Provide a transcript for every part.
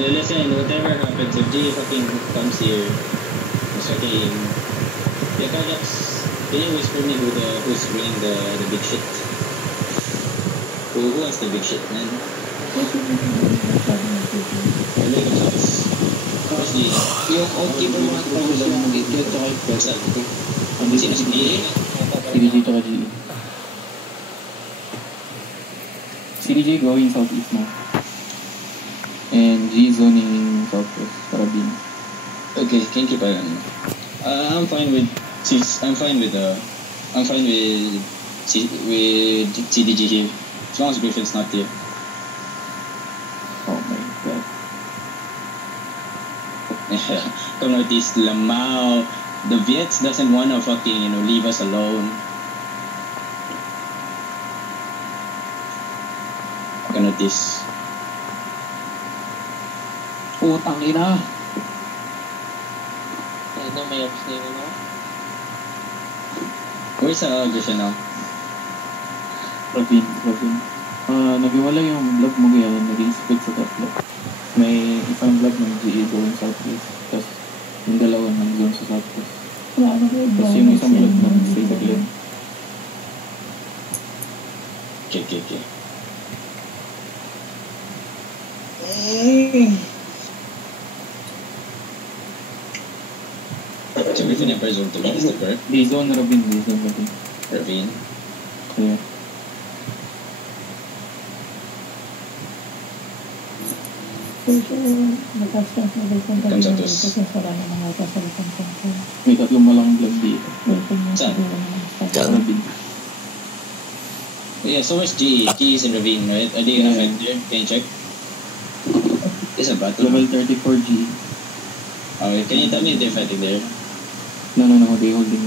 Yeah, listen, whatever happens, if G fucking comes here, it's fucking... Yeah, Kajax, can you whisper me who's winning the big shit? Who wants the big shit, man? Where's G? Yung outkeeper mga tawag lang ng idiot tsaka yung person. Ang sino si GE? CDJ tsaka GE. CDJ going southeast now. And G zoning southwest, Carabin. Okay, can keep an eye on him. I'm fine with CDG here. As long as Griffin's not here. Oh my god. Come notice Lamau. The Viets doesn't wanna fucking, leave us alone. Come notice. Putang ina. Ayun na, may ups na yun na. Where's Griffin now? Ravin. Nagiwala yung vlog mo yan, naging split sa tatlo. May isang vlog ng GE going southwest, tapos yung dalawa ng zone sa southwest. Tapos yung isang vlog ng stay sa Glen. Okay. So Griffin Empire Zone 2 is the perk? Di zone Ravin. Ravine? Yeah. Comes out us. May tatlong malang vlog dito. Saan? Ravin. Yeah, so where's G? G is in Ravine, right? Are they gonna fight there? Can you check? It's a battle. Level 34 G. Okay, can you tell me if they're fighting there? No, they holding.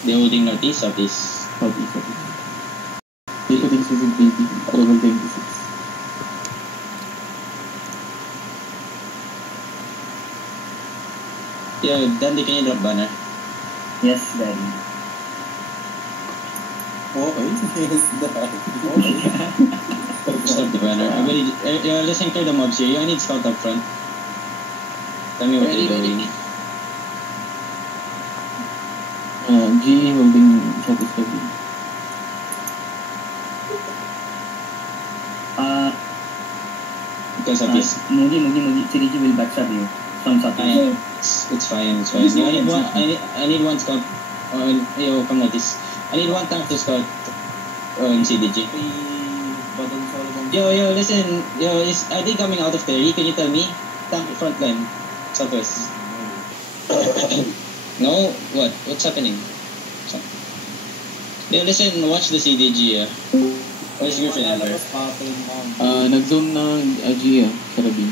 They're holding northeast, southeast. Southeast. Dito din si Baby, level 26. Yo, Dandy, can you drop banner? Yes, Daddy. Okay, yes, Daddy. Just drop the banner. Everybody, you're listening to the mobs here. You need scout up front. Tell me what Ready, they're doing. G holding southeast Ravin. Because of this. Mugi. CDG will backstab you. Some something. It's fine. You I need one scout. Yo, come notice. I need one tank to scout on CDG. Yo, listen. Yo, are they coming out of there? Can you tell me? Tank front line. Southwest. No? What? What's happening? Yo, listen. Watch the CDG. Where's Griffin Empire? Nag-zone na G sa Ravin.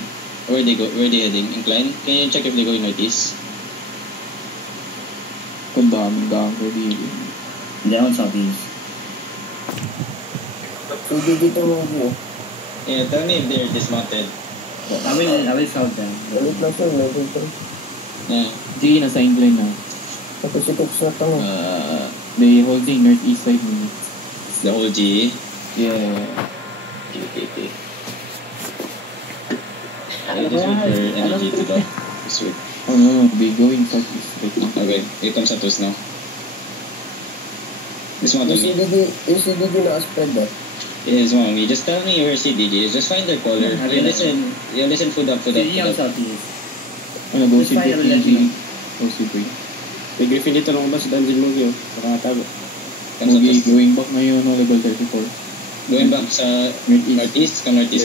Where they heading? Incline? Can you check if they're going northeast? Kung daming ready. Hindi ako southeast. Hindi dito mo. Yeah, tell me if they're dismounted. I will south them. Galit na siya, level 3. Yeah. G nasa incline na. Tapos si Cox na tango. They holding northeast side mo. The whole GE? Yeah. Okay. I just wait for energy to drop. Just wait. Oh no, they going southeast right now. Okay, it comes at us now. This one on me. Yung CDG na spread ba? Yes, mommy. Just tell me where CDG is. Just find their caller. You listen, food up. CDG ang southeast. Go si G. Go si G. May Griffin dito lang ba sa dungeon mo yun? Nakatago. Comes at us. Going back na yun, level 34. Going back sa northeast. Come northeast.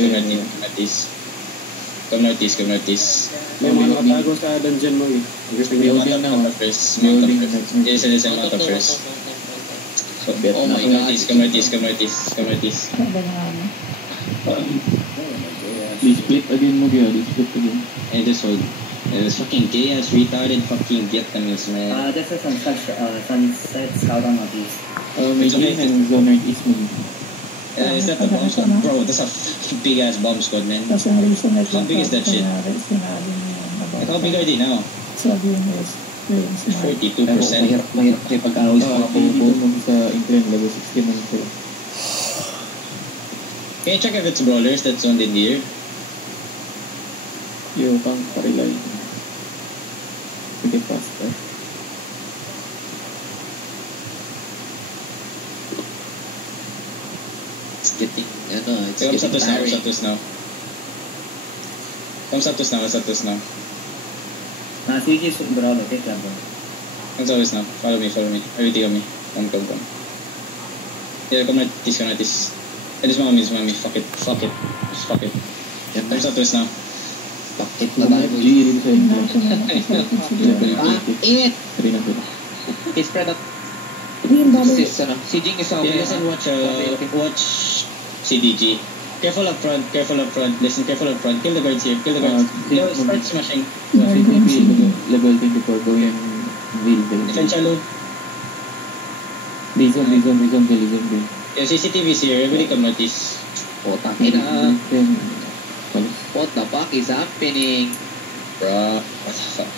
May mga nakatago sa dungeon mo yun. Griffin dito. Mount up first. Yes, mount up first. Oh my god, come northeast. They split again mo dia, And this hold. This fucking gay ass retarded fucking Vietnamese, man. That's a sunset scout on northeast. May game and zone northeast mo. Is that the bomb squad? Bro, that's a fucking big ass bomb squad, man. How big is that shit? Like, how big are they now? 42%. Mahirap kayo pag-away sa mga Dito mo sa incline, level 16 na sila. Can you check if it's brawlers that's zoned in here? You can't rely. Make it faster. It's getting, it's Come getting Satos now, tiring. Satos now. Come Satos now, Satos now. CG is brown, okay, club. Come Satos now. Follow me. Everything on me. Come. Yeah, come Natis. This mommy. Fuck it. Just fuck it. Yan Come na. Satos now. Pakit na tayo. G rin sa inyo. Init! 3 na sila. Okay, spread out. Si Jing is out. Yeah, listen, watch CDG. Careful up front. Listen, careful up front. Kill the guards here. Yo, start smashing. CCTV level 24 going wheel. Defend shallow. Reason. Yeah, CCTV's here. Everybody come notice. Putang ina. Palis. What the fuck is happening? Bruh. What the fuck?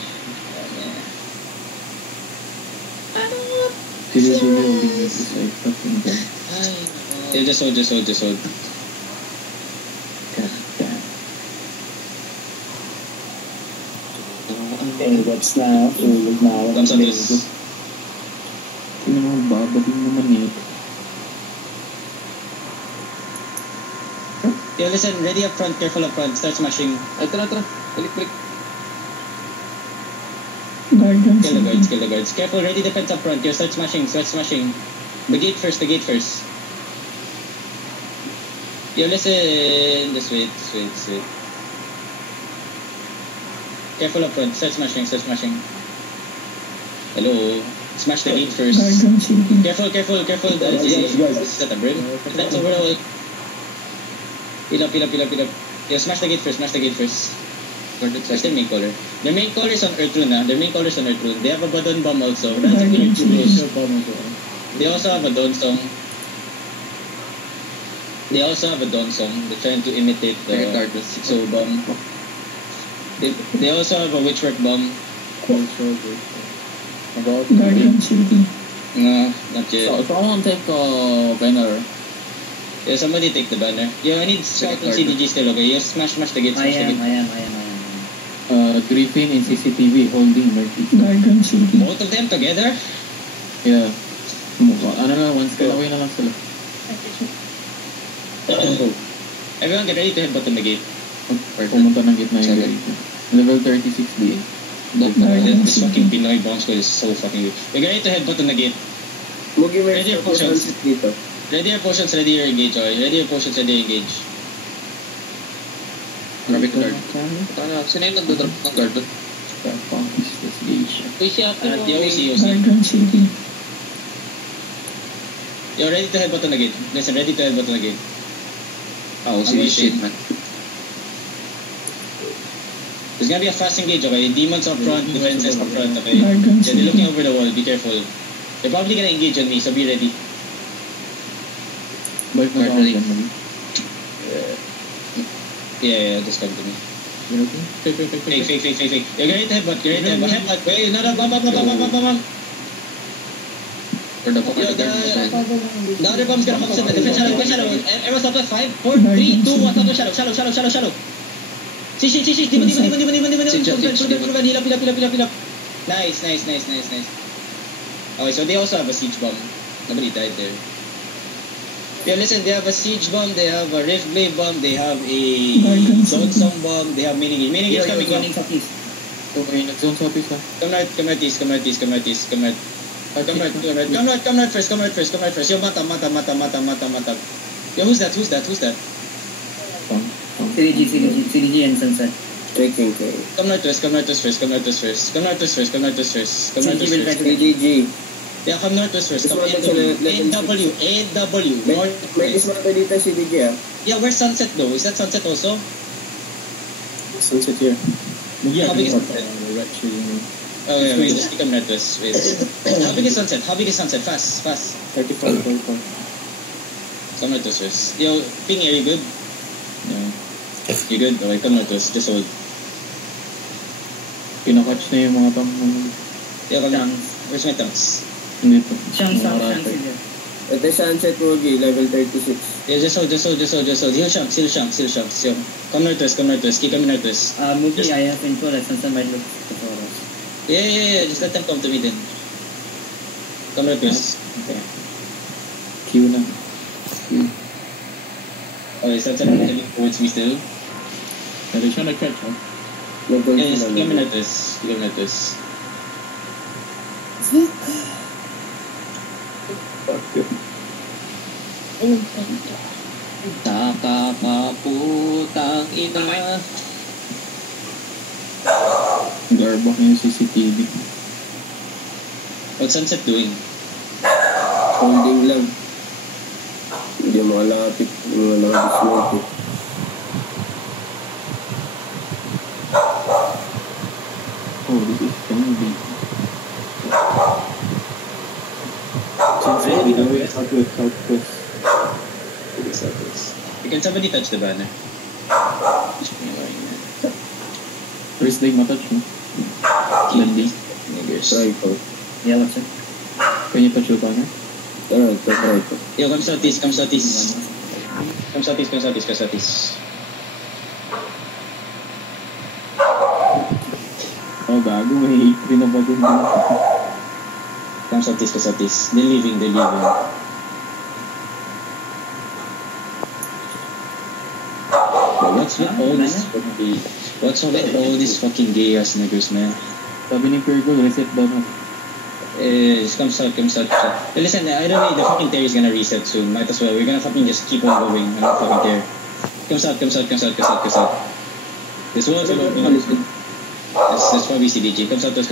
CCTV holding this is like fucking gun. Ay, Yeah, just hold. God damn. Okay, what's now? Tulog na ako. Come Satos. Tingnan mo, babating naman eh. Yeah, listen, ready up front, careful up front. Start smashing. Ay, tara. Balik. Kill the guards. Careful, ready defense up front. Yeah, start smashing. The gate first. Yeah, listen. Just wait. Careful up front. Start smashing. Hello. Smash the gate first. Careful. Guys. Is that a brim? That's overall. Peel up. Yeah, smash the gate first. Where's their main caller? Their main caller is on Earthrune, They have a Badon bomb also. That's a clear two. They also have a Dawn song. They're trying to imitate the Regardless. So bomb. They also have a Witchwork bomb. No, not yet. So someone take banner. Yeah, somebody take the banner. Yeah, I need Scout and CDG still, okay? Yeah, smash the gate. I am. Griffin and CCTV holding Mercy. Both of them together? Yeah. One skill away na lang sila. Everyone get ready to headbutt on the gate. Pumunta ng gitna yung gate. Level 36 DA. This fucking Pinoy bomb squad is so fucking good. We're ready to headbutt on the gate. Ready your potions. Ready your potions, ready your engage, okay? Grabe ka guard. Sino yung nagdodrop ng guard doon? Uy, siya. OC. You're ready to headbutt on the gate. Listen, ready to headbutt on the gate. Oh, shit, man. There's gonna be a fast engage, okay? Demons up front, defenses up front, okay? Yeah, they're looking over the wall, be careful. They're probably gonna engage on me, so be ready. Balik na ako dyan, Mali. Yeah, just come to me. Fake. You're ready to headbutt, headbutt. Wait, no, bam. For the fuck Yo, are the guard? the other bomb's gonna come to the defense shallow. Everyone stop at 5, 4, 3, 2, 1, stop at shallow. Sishi, Demon. Heal up. Nice. Okay, so they also have a siege bomb. Nobody died there. Yeah, listen, they have a siege bomb, they have a rift blade bomb, they have a zone song bomb, they have mini games coming. Okay, nag-zone sa office na. Come right east. Come right first. Yo, mata. Yo, who's that? CDG and Sunset. Come right west first. CDG. Yeah, come northwest first. Come AW. May dismantle dito CDG Yeah, where's Sunset though? Is that Sunset also? Sunset here. Yeah, how big is Sunset? Oh, wait, just come northwest. Wait. How big is Sunset? Fast. 35. Come northwest first. Yo, Ping, are you good? Yeah. You good? Okay, come northwest. Just hold. Pinakatch na yung mga tam. Yeah, come on. Where's my tanks? Dito. Siyang Mga ratay. Ito sunset Mogi, level 36. Yeah, just hold. Heal shanks. Come northwest. Keep coming northwest. Mugi, I have info that Sansan might look for us. Yeah. Just let them come to me then. Come northwest. Okay. Q na. Okay, so coming towards me still. Pero siya nag-catch, ha? Yeah, just keep coming northwest. Nakakaputang ina. Garbak yung CCTV. What's Sunset doing? Holding lang. Hindi makalapit. Mga nakadismate. Oh, this is gonna be... Southwest. Can somebody touch the banner? First day matouch mo. Landy. Niggers. Try ko. Yeah, what's it? Can you touch your banner? Try ko. Yo, come southeast. Come southeast. Oh, gago. May 8-3 na ba dun? Come southeast. They're leaving. What's with all these fucking gay ass niggers, man? Sabi ni Virgo, reset daw na. Just come south. Hey, listen, I don't know, the fucking Terry is gonna reset soon. Might as well. We're gonna fucking just keep on going. I don't fucking care. Come south. This wall's all open. That's probably CDG. Come southwest.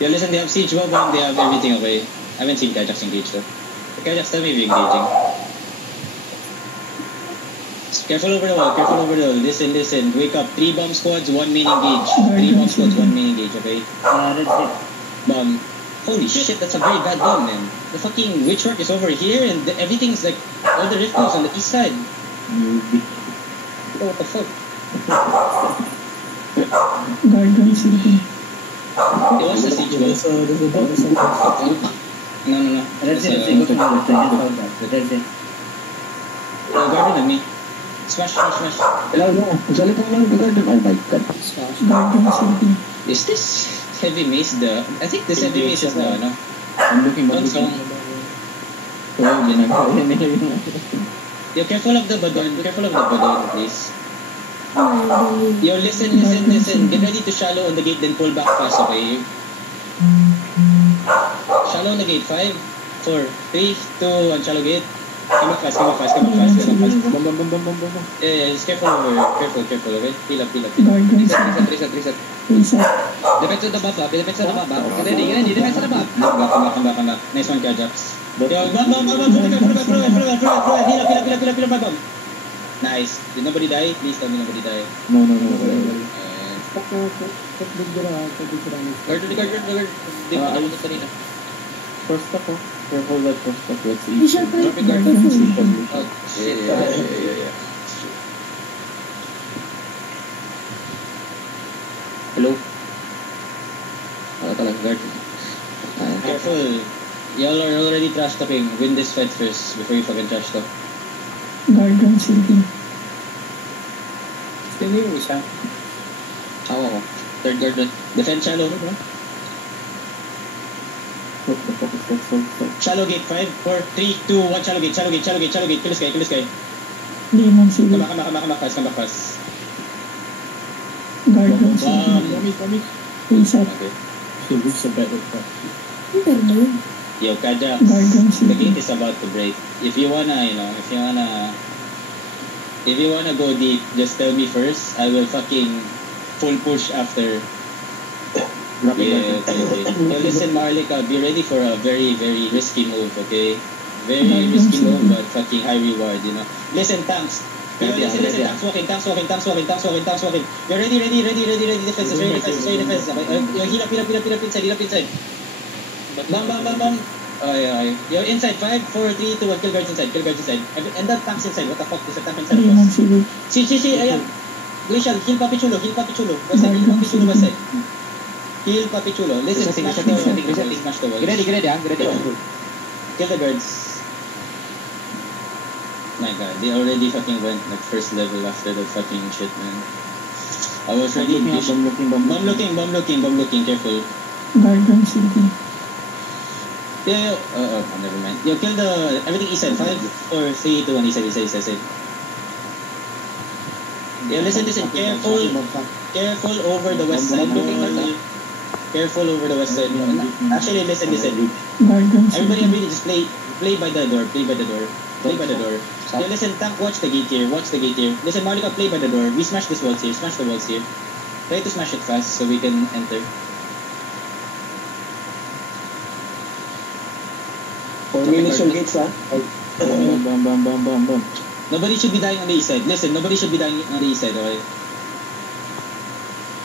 Yo, listen, they have siege bomb, they have everything, okay? I haven't seen Kajax engage though. Kajax, tell me if you're engaging. Careful over the wall. Listen. Wake up. 3 bomb squads, 1 main engage. Okay? That's it. Bomb. Holy shit, that's a very bad bomb, man. The fucking witchwork is over here, and everything's like, all the rift goes on the east side. Newbie. Oh, what the fuck? Garden City. It was the siege bomb. No. That's it. That's it. Oh, garden on me. Smash. Garden City. Is this heavy mace I think this heavy mace is the, ano? I'm looking back. Consong. Oh, ginagawa nila yun. Yo, careful of the badon, please. Yo, listen. Get ready to shallow on the gate, then pull back fast, okay? Shallow on the gate. 5, 4, 3, 2, 1, shallow gate. Come back fast. Bam. Yeah, just careful, okay? Peel up. Garden City. Reset. Depends on the baba. Ready. Depends on the baba. Come back. Nice one, Kajax. Yo, bam. Heal up. Nice. Did nobody die? Please tell me nobody died. No. Guard. Di ba ako kanina? First ako. Careful that first up. Let's see. Garden City. Oh, shit. Yeah. Hello? Talagang guard. Careful. Y'all are already trash talking. Win this fight first before you fucking trash talk. Garden City. Still yung isa. Tawa ko. Third guard doon. Defend shallow, bro. What the fuck is that so? Shallow gate. 5, 4, 3, 2, 1. Shallow gate. Kill this guy. Demon City. Come back fast. Garden City. Kami. Reset. Okay. So, who's a better part? Yo, Kajax. Garden The City. gate is about to break. If you wanna go deep, just tell me first. I will fucking full push after. Yeah, okay. Yo, listen, Marlika, be ready for a very, very risky move, okay? Very risky move, but fucking high reward, you know? Listen, tanks. Yo, listen, tanks walking. You're ready, defenses, ready defenses. Okay, yo, heal up inside. Bam. Okay. Yo, inside, 5, 4, 3, 2, 1, kill guards inside. And that tank's inside, what the fuck? There's a tank inside of Demon us. City. See, ayan. Glacial, heal Papi Chulo. Basta, heal Papi Chulo. Listen, smash the wall. Smash the wall. Ready. Kill the guards. My god, they already fucking went like first level after the fucking shit, man. I was ready. Bomb looking, careful. Guardian City. Yeah, never mind. Yo, kill the everything east side. 5, 4, 3, 2, 1, east side. Yeah, listen. Careful over the west side. Careful over the west side. Actually, listen. Guardian Everybody, City. just play by the door. Yeah, listen, tank, watch the gate here. Listen, Marlica, play by the door. We smash this walls here. Smash the walls here. Try to smash it fast so we can enter. Munition gates, ha? Bam. Nobody should be dying on the east side. Listen, nobody should be dying on the east side, okay?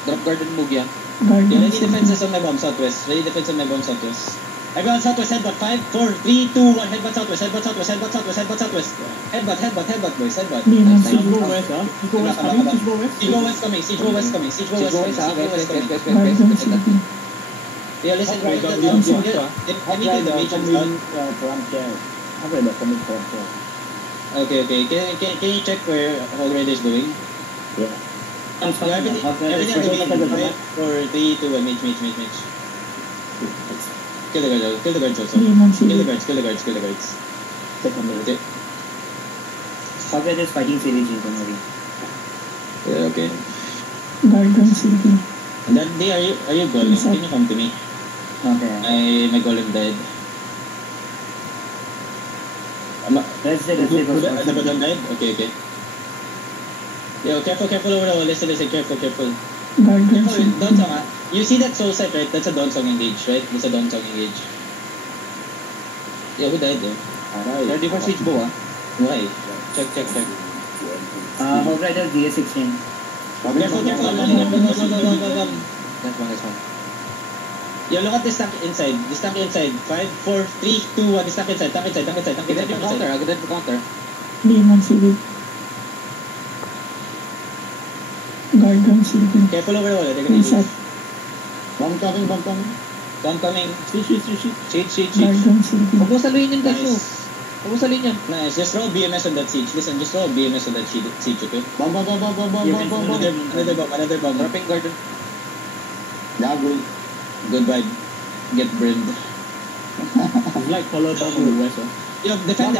Drop garden move yan. Yeah, Guardian ready City. defenses on my bomb southwest. Everyone southwest, headbutt. 5, 4, 3, 2, 1, headbutt southwest. Headbutt, boys, headbutt. Demon Nice. City. Siege West coming. Guardian City. Yeah, listen, let me kill the mages out. Okay. Can you check where Hog Rider is going? Yeah. Everything on the main. 5, 4, 3, 2, 1, mage. Kill the guards also. Demon Kill the City. guards. Okay. Hogwarts is fighting Sage in Connery. Yeah, okay. Guardian City. And that day, are you golem? Can you come to me? Okay. My golem died. Let's The golem died? Okay. Yo, careful over the wall. Listen, careful. Guardian City. Donsong, ah. You see that soul set, right? That's a Donsong engage, right? That's a Donsong engage. Yeah, who died though? Ready for siege bow, ah. Why? Check. Hogwarts DS16. Careful. Go. That's one. Yo, look at this tank inside. 5, 4, 3, 2, 1. This tank inside. Get ready for counter. Demon City. Guardian City. Careful over the wall. They're gonna Inside. engage. Bomb coming. Siege. Guardian City. Huwag mo saluhin yung guys mo. Nice. Huwag mo saluhin yan. Nice. Just roll BMS on that siege. Listen, just roll BMS on that siege, okay? Another bomb. Dropping garden. Good vibe. Get burned. Like follow down to the west, Yo, defend.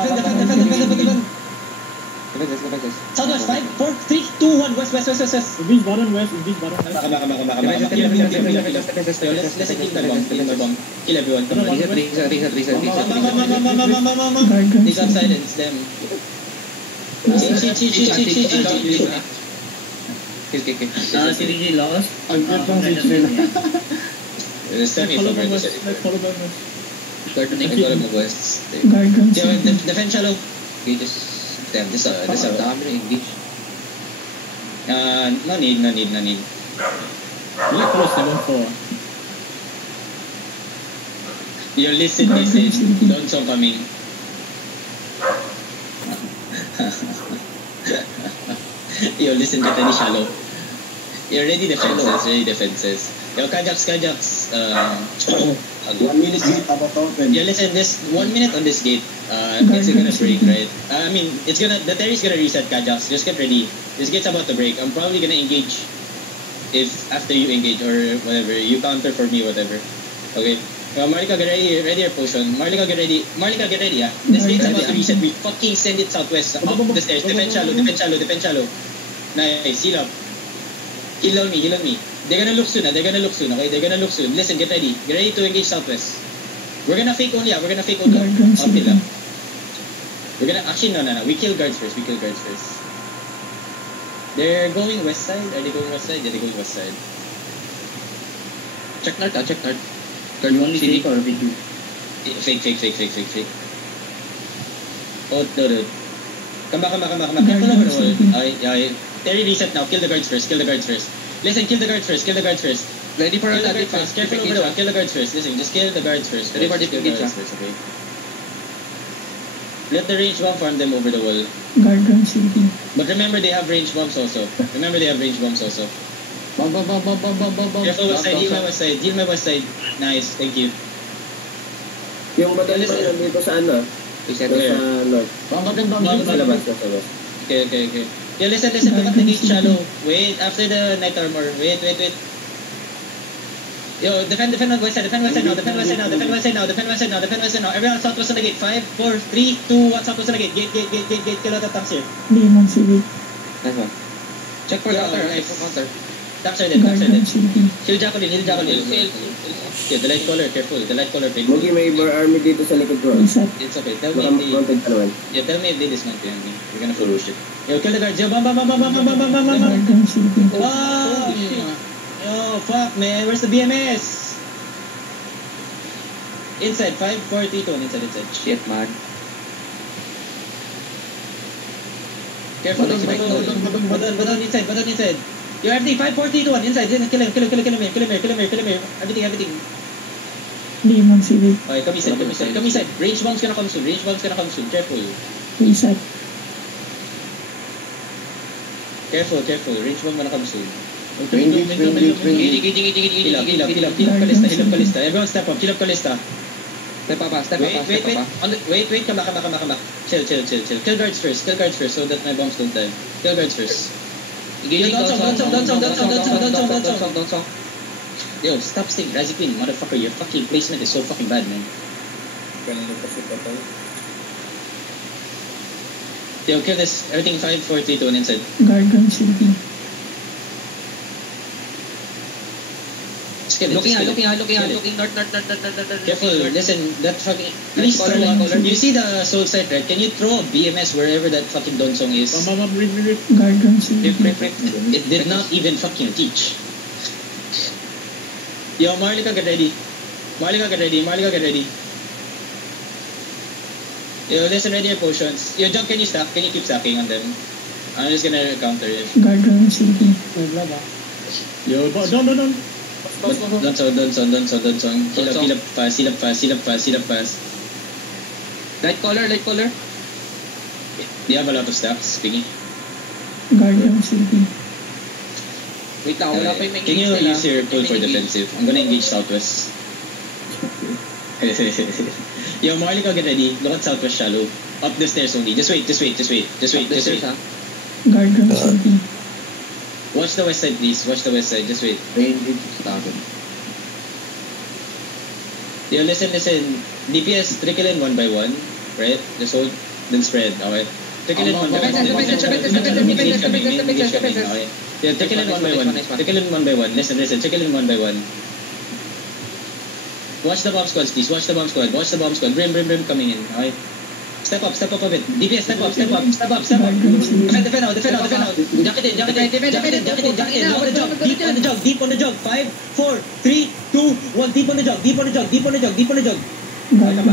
Defenses. Southwest, 5, 4, 3, 2, 1. West. In this bottom west. Baka. Let's kill the bomb. Kill everyone. Come on. Reset. Guardian They got City. silence, them. Siege. Okay. CDG lost. Semi-forward. Follow down west. Garden mo west. Guardian Yo, City. defend shallow. Okay, just... Damn, this Dami na engage. no need. Really close 7-4. Yo, listen. Donsong coming. Yo, listen, get ready shallow. You're ready defenses. Yo, Kajax. 1 minute gate about open. Yeah, listen, this 1 minute on this gate. It's gonna break, right? The Terry's gonna reset Kajax. Just get ready. This gate's about to break. I'm probably gonna engage if after you engage or whatever. You counter for me, whatever. Okay. Marlica, get ready your potion. Marlica, get ready, yeah. This gate's about to reset. We fucking send it southwest. Up the stairs. Defend shallow. Nice, heal up. Heal on me. They're gonna look soon, okay? They're gonna look soon. Listen, get ready. Get ready to engage southwest. We're gonna fake only. Guardian Uphill, City. ah. We're gonna... Actually, no. We kill guards first. They're going west side. Are they going west side? Yeah, they're going west side. Check north. You only fake or fake you? Fake. Oh, no. Come back. Careful over the wall. Okay. Terry, reset now. Kill the guards first. Listen, kill the guards first. Ready for Kill the attack. guards first. Careful over the wall. Kill the guards first. Listen, just kill the guards first. Ready for Kill the defense, guards first, okay? Let the range bomb farm them over the wall. Guardian City. But remember, they have range bombs also. Bomb. Careful west side. Heal my west side. Nice, thank you. Yung batalyon nandito sa ano? Reset Sa clear. north. Sa labas, sa labas. Okay. Yeah, listen, look at the gate shallow. Wait, after the night armor. Wait. Yo, defend on west side now. Everyone southwest on the gate. 5, 4, 3, 2, 1, southwest on the gate. Gate, kill out the tanks here. Demon City. Nice one. Check for Yeah, counter. nice. Check for counter. Tanks are dead. Guardian City. Heal Jacqueline. Yeah, the light color, careful. The light color paint. Mugi, may bar army dito sa likod bro. Reset. It's okay. Tell me if Mounted ka naman. they dismount you. We're gonna full rush it. Yo, kill the guards. Yo, bam. Guardian City. Oh, shit. Yo, fuck, man. Where's the BMS? Inside. 5, 4, 3, 2, 1. Inside. Shit, man. Careful. Badon inside. Yo, everything. 5, 4, 3, 2, 1. Inside. Kill him here. Everything. Demon City. Okay, come inside. Range bomb's gonna come soon. Careful. Reset. Careful. Range bomb gonna come soon. Engage. Heal up Kalista. Everyone step up. Heal up Kalista. Step up. Wait. Come back. Chill. Kill guards first, so that my bombs don't die. Kill guards first. Engaging don't song. Yo, stop staying Razzie Queen, motherfucker. Your fucking placement is so fucking bad, man. Yo, kill this. Everything 5, 4, 3, 2, 1 inside. Guardian City. Just kill it. Looking north. Careful, listen, that fucking... Please Color, throw color. You see the soul side, right? Can you throw a BMS wherever that fucking Donsong is? Guardian City. It did not even fucking teach. Yo, Marlika, get ready. Marlika, get ready. Yo, listen, ready your potions. Yo, Jump, can you stack? Can you keep stacking on them? I'm just gonna counter it. Guardian City. Yo, down. Donsong. Heal up fast. Light color. Do you have a lot of stacks, Piggy? Guardian City. Wait lang, wala pa yung Can you use your tool for defensive? I'm gonna engage southwest. Yo, Marlika, get ready. Look at southwest shallow. Up the stairs only. Just wait. Guardian City. Watch the west side, please. Just wait. Yo, listen. DPS, trickle in 1 by 1. Right? Just hold. Then spread. Okay. Trickle in 1 by 1. Engage coming. Okay. Yeah, trickle in 1 by 1. Listen. Trickle in 1 by 1. Watch the bomb squads, please. Watch the bomb squad. Brim coming in. Okay. Step up a bit. DPS, step up. Defend out. Jack it in. Deep on the jog. 5, 4, 3, 2, 1. Deep on the jog. Guardian